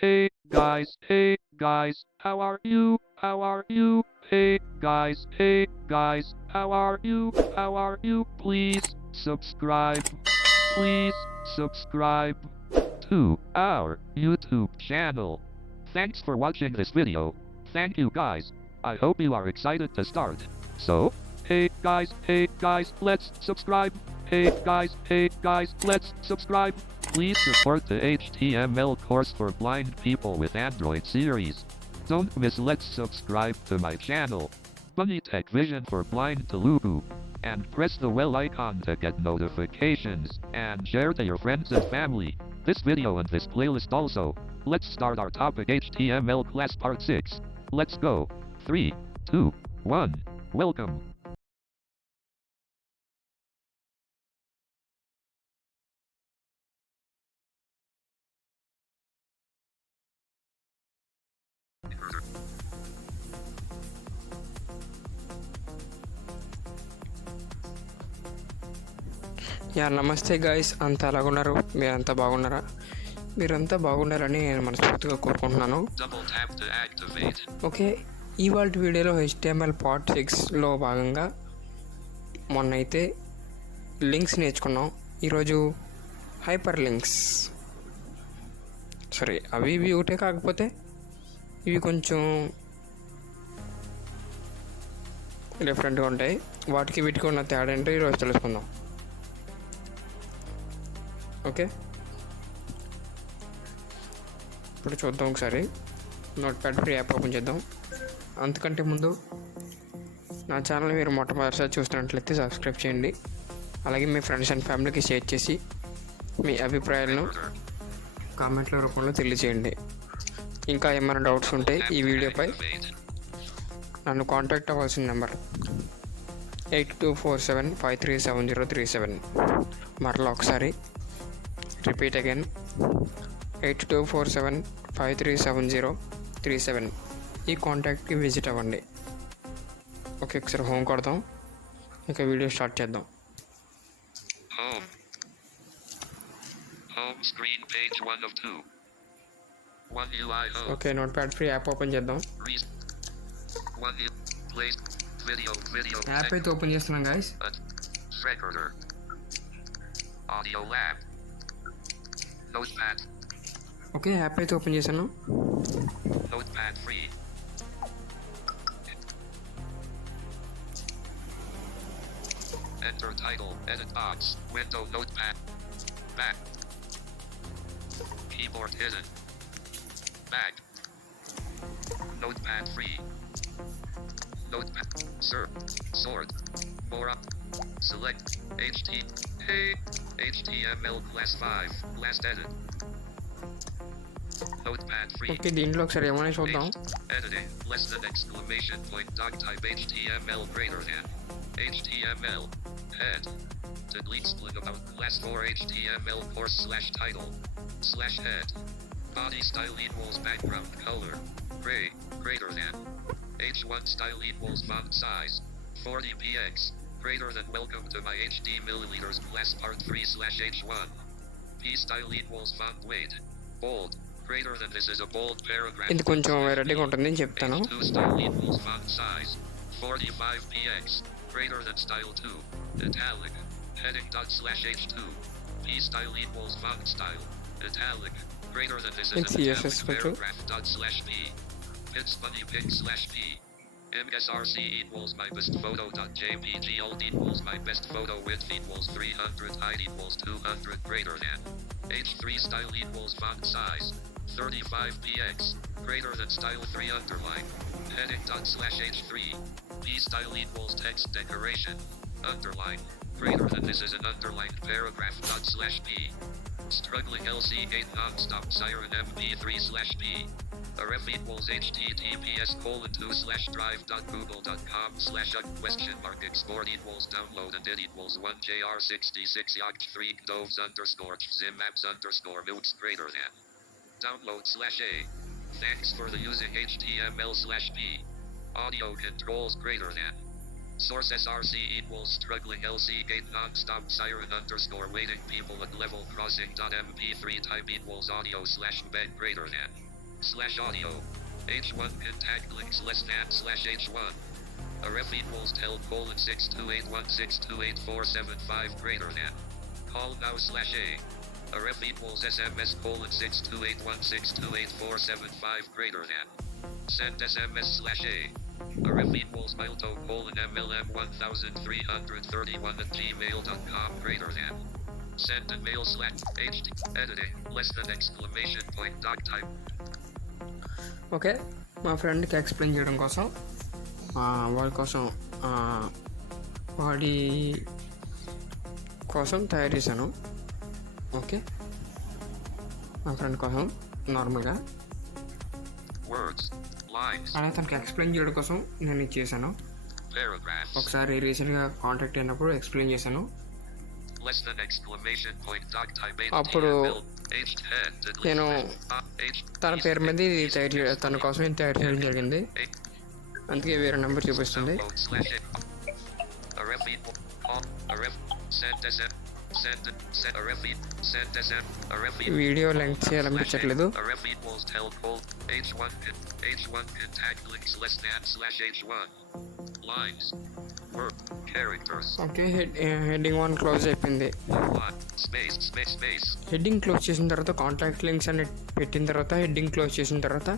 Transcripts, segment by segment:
Hey guys, how are you? How are you? Hey guys, how are you? How are you? Please subscribe. Please subscribe to our YouTube channel. Thanks for watching this video. Thank you guys. I hope you are excited to start. So, hey guys, let's subscribe. Hey guys, let's subscribe. Please support the HTML course for blind people with Android series. Don't miss. Let's subscribe to my channel, Bunny Tech Vision for Blind Telugu, and press the bell icon to get notifications, and share to your friends and family this video and this playlist also. Let's start our topic, HTML class part 6. Let's go. 3, 2, 1. Welcome. నమస్తే గాయస్, అంతా ఎలాగున్నారు? మీరంతా బాగున్నారా? మీరంతా బాగున్నారని నేను మనస్ఫూర్తిగా కోరుకుంటున్నాను. ఓకే, ఇవాళ వీడియోలో HTML పార్ట్ 6లో భాగంగా మొన్నైతే లింక్స్ నేర్చుకున్నాం. ఈరోజు హైపర్ లింక్స్. సరే, అవి ఇవి ఒకటే, కాకపోతే ఇవి కొంచెం డిఫరెంట్గా ఉంటాయి. వాటికి వీటికి ఉన్న తేడా ఏంటో ఈరోజు తెలుసుకుందాం. ఓకే, ఇప్పుడు చూద్దాం. ఒకసారి నోట్ప్యాడ్ ఫ్రీ యాప్ ఓపెన్ చేద్దాం. అంతకంటే ముందు నా ఛానల్ మీరు మొట్టమొదటిసారి చూస్తున్నట్లయితే సబ్స్క్రైబ్ చేయండి. అలాగే మీ ఫ్రెండ్స్ అండ్ ఫ్యామిలీకి షేర్ చేసి మీ అభిప్రాయాలను కామెంట్ల రూపంలో తెలియజేయండి. ఇంకా ఏమైనా డౌట్స్ ఉంటే ఈ వీడియోపై నన్ను కాంటాక్ట్ అవ్వాల్సిన నెంబర్ 8247537037. మరలా ఒకసారి రిపీట్ అగైన్ 8247537037. ఈ కాంటాక్ట్కి విజిట్ అవ్వండి. ఓకే, ఒకసారి హోమ్ కొడదాం. ఇంకా వీడియో స్టార్ట్ చేద్దాం. Okay, notepad free app open చేద్దాం. యాప్ అయితే ఓపెన్ చేస్తున్నాం గాయస్. ఓకే, యాప్ అయితే ఓపెన్ చేశాను. Enter title, edit box, window, notepad, back, keyboard hidden, back, notepad free, notepad, sort, more up, select, HTML class 5, last edit, notepad free. Okay, దీంట్లో ఒకసారి ఏమైనా చూద్దాం. Editing, less than exclamation point, doc type HTML greater than, HTML, head, delete split about class 4 HTML course / title, / head, body style equals background color, gray, greater than, H1 style equals font size, 40 px, greater than welcome to my HD milliliters class part 3 / H1, P style equals font weight, bold, greater than this is a bold paragraph. ఇది కొంచెం వెరైటీగా ఉంటుంది అని చెప్తాను. H2 style equals font size, 45 px, greater than style 2, italic, heading dot / H2, P style equals font style, italic, greater than this is an italic paragraph dot / P, pits funny pic / P, MSRC equals my best photo dot JPG alt equals my best photo width equals 300 height equals 200 greater than, H3 style equals font size, 35 px, greater than style 3 underline, heading dot / H3, P style equals text decoration, underline, greater than this is an underlined paragraph dot / P, struggling LC8 non-stop siren MP3 / P, a ref equals https://drive.google.com / export equals download and it equals 1jr66 yacht 3 doves _ zimapps _ moocs greater than, download /a, thanks for the using HTML /p, audio controls greater than, source src equals struggling lc8 non-stop siren _ waiting people at level crossing .mp3 type equals audio /bed greater than, /audio. H1 contact links less than /H1. A ref equals tel colon 6281628475 greater than. Call now /A. A ref equals SMS colon 6281628475 greater than. Send SMS /A. A ref equals Milto colon MLM 1331 at gmail.com greater than. Send a mail /HD. Editing. Less than exclamation point doc type. Okay, మా ఫ్రెండ్కి ఎక్స్ప్లెయిన్ చేయడం కోసం వాడి కోసం తయారు చేశాను. ఓకే, మా ఫ్రెండ్ కోసం నార్మల్గా అలా తనకి ఎక్స్ప్లెయిన్ చేయడం కోసం నేను ఇది చేశాను. ఒకసారి రీసెంట్గా కాంటాక్ట్ అయినప్పుడు ఎక్స్ప్లెయిన్ చేశాను. అప్పుడు నేను తన పేరు మీద ఇది తన కోసం ఇది తయారు చేయడం జరిగింది. అందుకే వేరే నెంబర్ చూపిస్తుంది. వీడియో లెంగ్త్ చేయాలనిపించట్లేదు. ఓకే, హెడ్డింగ్ 1 క్లోజ్ అయిపోయింది. హెడ్డింగ్ క్లోజ్ చేసిన తర్వాత కాంటాక్ట్ లింక్స్ అని పెట్టిన తర్వాత హెడ్డింగ్ క్లోజ్ చేసిన తర్వాత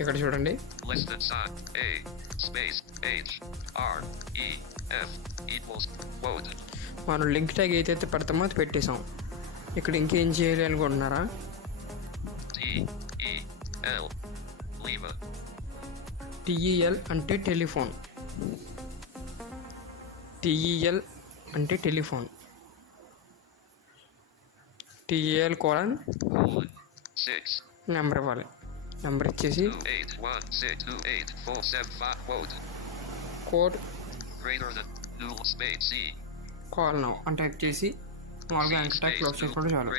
ఇక్కడ చూడండి, మనం లింక్ ట్యాగ్ ఏదైతే పెడతామో అది పెట్టేసాం. ఇక్కడ ఇంకేం చేయాలి అనుకుంటున్నారా? టిఈఎల్ అంటే టెలిఫోన్. టిఈఎల్ అంటే టెలిఫోన్. టిఈఎల్ కోలన్ నెంబర్ ఇవ్వాలి. నెంబర్ ఇచ్చేసి కోడ్ కాల్ నౌ అని టైప్ చేసి మామూలుగా యాంకర్ ట్యాగ్ క్లోజ్ చేసుకోవడం చాలు.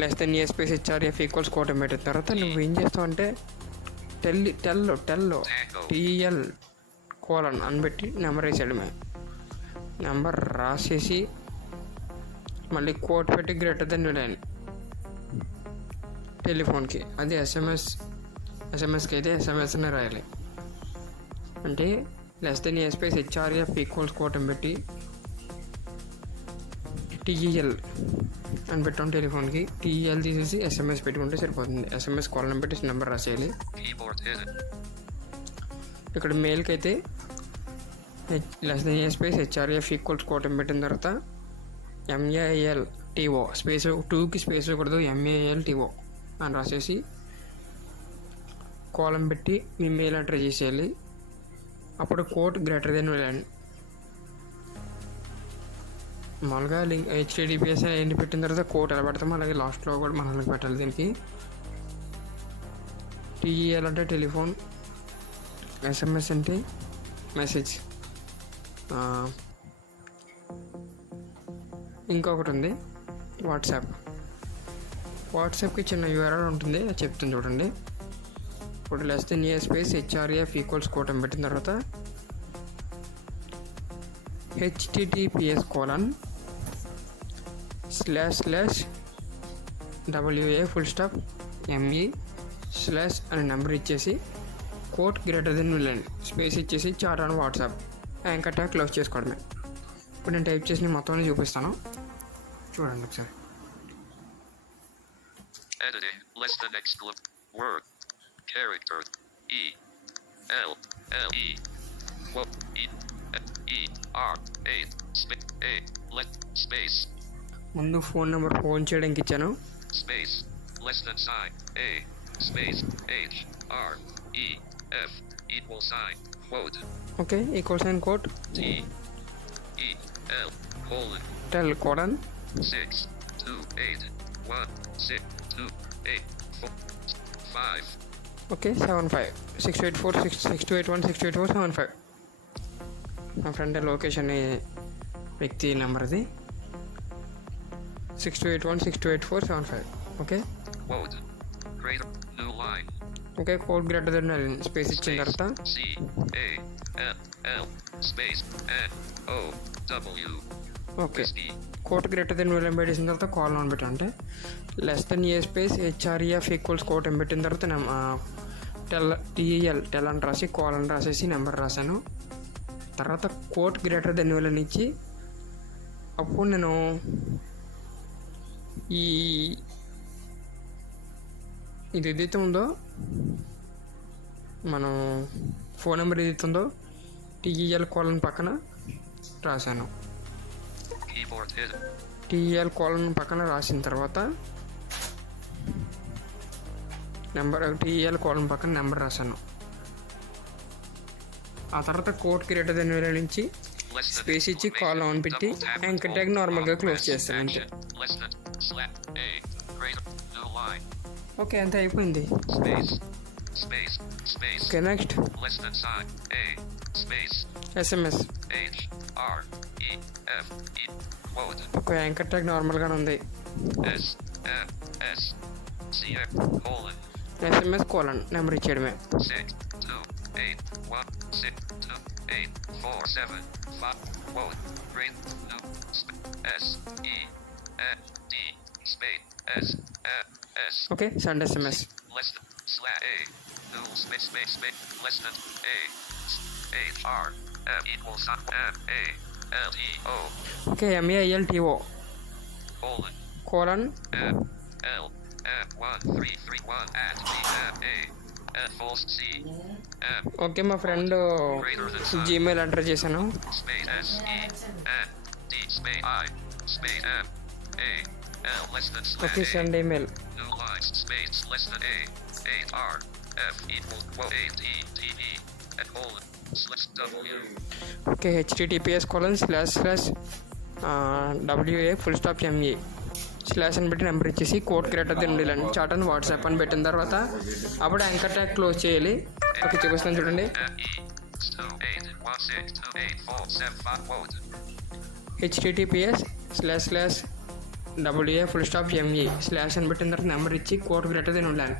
Less than a space HRF equals code పెట్టిన తర్వాత నువ్వు ఏం చేస్తావు అంటే టెల్లో టిఎల్ కోలన్ అని పెట్టి నెంబర్ వేసాడు. నెంబర్ రాసేసి మళ్ళీ కోడ్ పెట్టి గ్రేటర్ దెన్ లైన్ టెలిఫోన్కి. అది ఎస్ఎంఎస్కి అయితే ఎస్ఎంఎస్ అని రాయాలి. అంటే less than a space HRF equals code అని పెట్టి టిఈఎల్ అని పెట్టాం టెలిఫోన్కి. టిఈఎల్ తీసేసి ఎస్ఎంఎస్ పెట్టుకుంటే సరిపోతుంది. ఎస్ఎంఎస్ కాల్ పెట్టి నెంబర్ రాసేయాలి. ఇక్కడ మెయిల్కి అయితే less than a space HRF equals code అని పెట్టిన తర్వాత MALTO స్పేస్ 2కి స్పేస్ కూడదు, MALTO అని రాసేసి కాలం పెట్టి మీ మెయిల్ అడ్రస్ చేసేయాలి. అప్పుడు కోడ్ గ్రేటర్ దెన్ లైన్. మామూలుగా లింక్ HTTPS ఏంటి పెట్టిన తర్వాత కోడ్ ఎలా పెడతామో అలాగే లాస్ట్లో కూడా మనకి పెట్టాలి. దీనికి టిఈఎల్ అంటే టెలిఫోన్, ఎస్ఎంఎస్ అంటే మెసేజ్. ఇంకొకటి ఉంది వాట్సాప్కి చిన్న URL ఉంటుంది, అది చెప్తుంది చూడండి. ఇప్పుడు less than a space HRF equals code అని పెట్టిన తర్వాత https://WA_ME/ అనే నెంబర్ ఇచ్చేసి code greater than line space ఇచ్చేసి chat on WhatsApp anchor tag close చేసుకోవడమే. ఇప్పుడు నేను టైప్ చేసి మొత్తం చూపిస్తాను, చూడండి ఒకసారి. ముందు ఫోన్ నెంబర్ ఫోన్ చేయడానికి ఇచ్చాను. Okay, equal sign code tel colon 628162845. Okay, 75 6284628162845. మా ఫ్రెండ్ లొకేషన్ వ్యక్తి నెంబర్ అది 6281628475. Okay, okay, code greater than space ఇచ్చిన తర్వాత space CALLOW okay, quote greater than విల్ పెట్టిన తర్వాత కాల్ అని పెట్టా, అంటే less than a space HREF equals quote అని పెట్టిన తర్వాత టెల్ అని రాసి కాల్ అని రాసేసి నెంబర్ రాశాను. తర్వాత కోట్ గ్రేటర్ దెన్ విల్ ఇచ్చి అప్పుడు నేను ఇది ఏదైతే ఉందో మనం ఫోన్ నెంబర్ ఏదైతే ఉందో టీఈఎల్ కాలన్ పక్కన రాశాను. టీఈఎల్ కాలన్ పక్కన రాసిన తర్వాత టీఈఎల్ కాలన్ పక్కన నెంబర్ రాశాను. ఆ తర్వాత కోట్ గ్రేటర్ దెన్ వేరే నుంచి స్పేస్ ఇచ్చి కాల్ ఆన్ పెట్టి యాంకర్ ట్యాగ్ నార్మల్గా క్లోజ్ చేస్తాను అంతే. ఓకే, అంతే అయిపోయింది. Okay, next SMS. Okay, anchor tag నార్మల్గానే ఉంది. ఎస్ఎంఎస్ కోలన్ నెంబర్ ఇచ్చేయడమే. Okay, send SMS. Okay, MEILTO colon okay, మా ఫ్రెండ్ జీమెయిల్ ఎంటర్ చేశాను. Okay, send email. Okay, https://WA_ME slash అని పెట్టి నెంబర్ ఇచ్చేసి కోడ్ గ్రేటర్ దెన్ ఉండాలని చాట్ అని వాట్సాప్ అని పెట్టిన తర్వాత అప్పుడు యాంకర్ ట్యాగ్ క్లోజ్ చేయాలి. ఓకే, చూపిస్తాను చూడండి. https://WA_ME స్లాష్ అని పెట్టిన తర్వాత నెంబర్ ఇచ్చి కోడ్ గ్రేటర్ దెన్ ఉండాలి.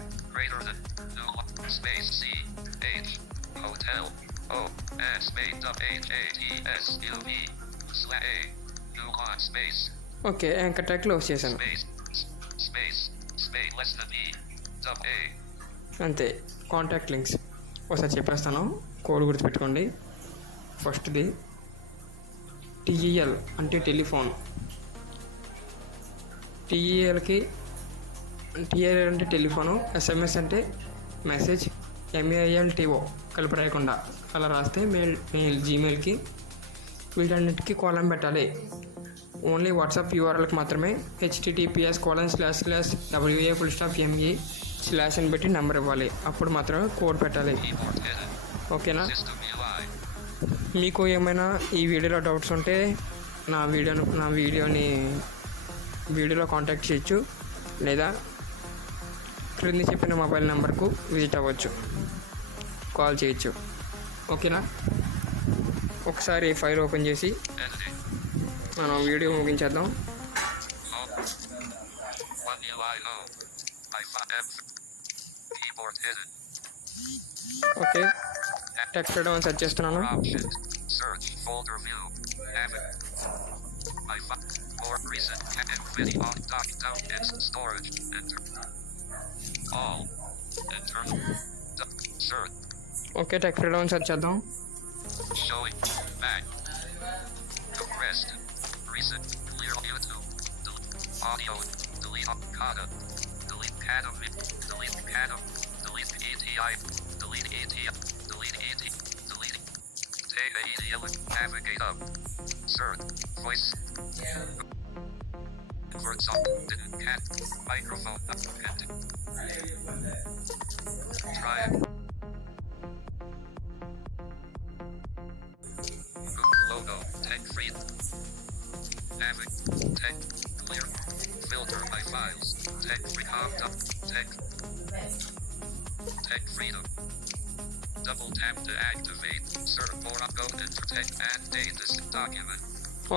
ఓకే, యాంకర్ ట్యాగ్ క్లోజ్ చేశాను. అంతే. కాంటాక్ట్ లింక్స్ ఒకసారి చెప్పేస్తాను, కోడ్ గుర్తుపెట్టుకోండి. ఫస్ట్ది టీఈఎల్ అంటే టెలిఫోన్. టీఈఎల్ అంటే టెలిఫోను, ఎస్ఎంఎస్ అంటే మెసేజ్, MEILTO కలిపి రాయకుండా అలా రాస్తే మెయిల్ జీమెయిల్కి వీటన్నిటికీ కాలం పెట్టాలి. ఓన్లీ వాట్సాప్ యూఆర్ఎల్కి మాత్రమే https://WA_ME స్లాష్ అని పెట్టి నెంబర్ ఇవ్వాలి. అప్పుడు మాత్రమే కోడ్ పెట్టాలి. ఓకేనా? మీకు ఏమైనా ఈ వీడియోలో డౌట్స్ ఉంటే నా వీడియోలో కాంటాక్ట్ చేయొచ్చు, లేదా క్రింది చెప్పిన మొబైల్ నెంబర్కు విజిట్ అవ్వచ్చు, కాల్ చేయొచ్చు. ఓకేనా? ఒకసారి ఫైల్ ఓపెన్ చేసి మనం వీడియో ముగించేద్దాం. ఓకే, టెక్స్ట్ అని సెర్చ్ చేస్తున్నాను. ఓకే, టెక్స్ట్ అని సెర్చ్ చేద్దాం. Audio, delete Okada, delete Kadam, delete Kadam, delete ETI, delete ET, delete ET, delete take ETL, navigate up, search, voice, convert song, didn't cat, microphone, append, try it. Logo, tech free, navigate, tech, clear. Filter by files. Tech free content. Tech freedom. Double tap to activate. Search for upload enter tech and date this document.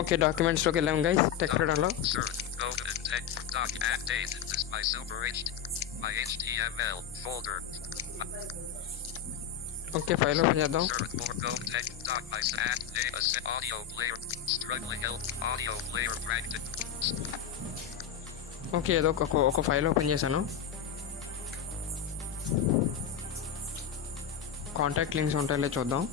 Okay, documents look along guys. Tech freedom. Search go to tech doc and date this my super HD my HTML folder. Okay, file open చేద్దాం. ఓకే, ఏదో ఒక file open చేశాను. Contact links ఉంటాయో చూద్దాం.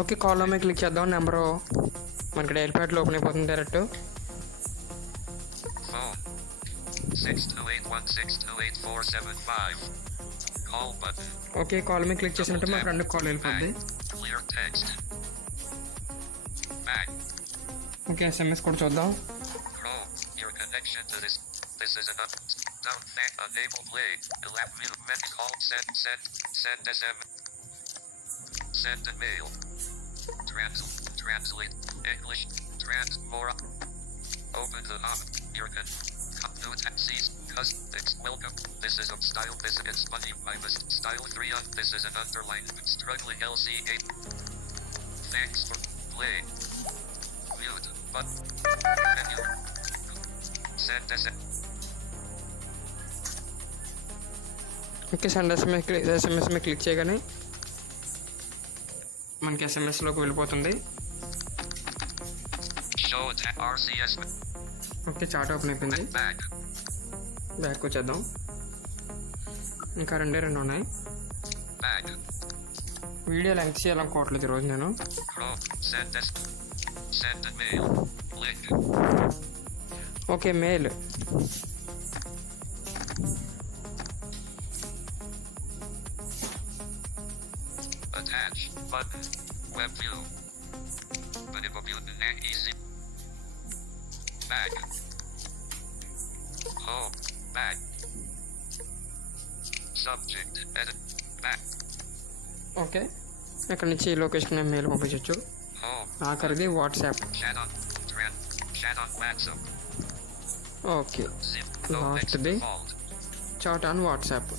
ఓకే, కాల్లో మీద క్లిక్ చేద్దాం. నెంబరు మనకి డైల్ ప్యాడ్లో ఓపెన్ అయిపోతుంది డైరెక్ట్. ఓకే, కాల్ మీద క్లిక్ చేసినట్టు మా ఫ్రెండ్కి కాల్ వెళ్ళిపోద్ది. ఓకే, SMS కూడా చూద్దాం. Send a mail. Translate English. More. Open the American. No taxis. Welcome. This is a style. This is funny. My list. Style 3 on. This is an underline. Struggling LC8. Thanks for play. Mute. But. Menu. Send SMS. Okay, send SMS మీద క్లిక్ చేయగానే మనకి SMSలోకి వెళ్ళిపోతుంది. Okay, chat open అయిపోయింది. బ్యాక్ వచ్చేద్దాం. ఇంకా రెండు ఉన్నాయి. వీడియో లెంగ్త్ చేయాలనుకోవట్లేదు ఈరోజు నేను. Okay, mail. Attach button. Web view. Manipulate and easy. Back. Home. Back. Subject. Edit. Back. Okay, ఇక్కడ నుంచి ఈ లొకేషన్ మెయిల్ పంపించవచ్చు. ఆఖరిది WhatsApp. Chat on WhatsApp. Okay, లాస్ట్ది chat on WhatsApp.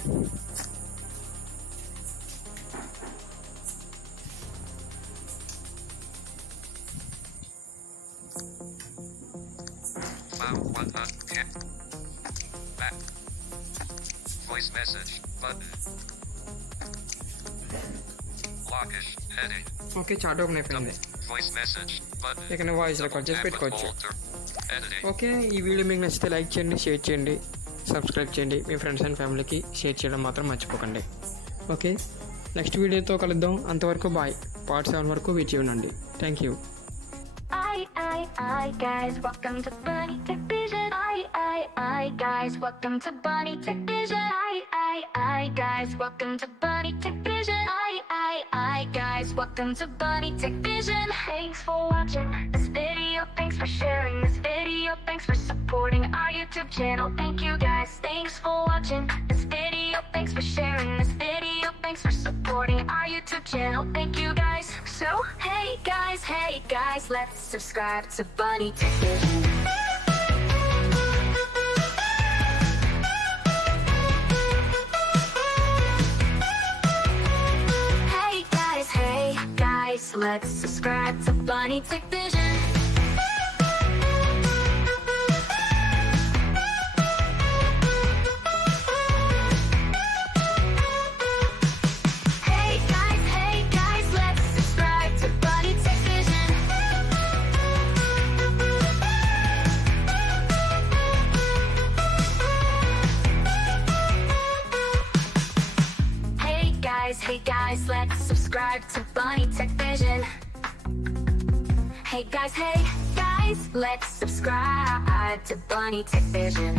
Back. Voice message button. Lockish heading. Okay, chat open అయిపోయింది. Voice message button. ఇక్కడ voice record చేసి పెట్టుకోవచ్చు. Editing. ఓకే, ఈ వీడియో మీకు నచ్చితే లైక్ చేయండి, షేర్ చేయండి, సబ్స్క్రైబ్ చేయండి. మీ ఫ్రెండ్స్ అండ్ ఫ్యామిలీకి షేర్ చేయడం మాత్రం మర్చిపోకండి. ఓకే, నెక్స్ట్ వీడియోతో కలుద్దాం. అంతవరకు బాయ్. పార్ట్ 7 వరకు వేచి ఉండండి. Thank you. Hi guys, welcome to Bunny Tech Vision. Hi guys, welcome to Bunny Tech Vision. Hi guys, welcome to Bunny Tech Vision. Hi guys, welcome to Bunny Tech Vision. Thanks for watching this video. Thanks for sharing this video. Thanks for supporting our YouTube channel. Thank you guys. Thanks for watching this video. Thanks for sharing this video. Thanks for supporting our YouTube channel. Thank you guys. So, hey guys, let's subscribe to Bunny Tech Vision. Hey guys, let's subscribe to Bunny Tech Vision. Hey guys, let's subscribe to Bunny Tech Vision. Hey guys, let's subscribe to Bunny Tech Vision. Hey guys, let's subscribe to Bunny Tech Vision.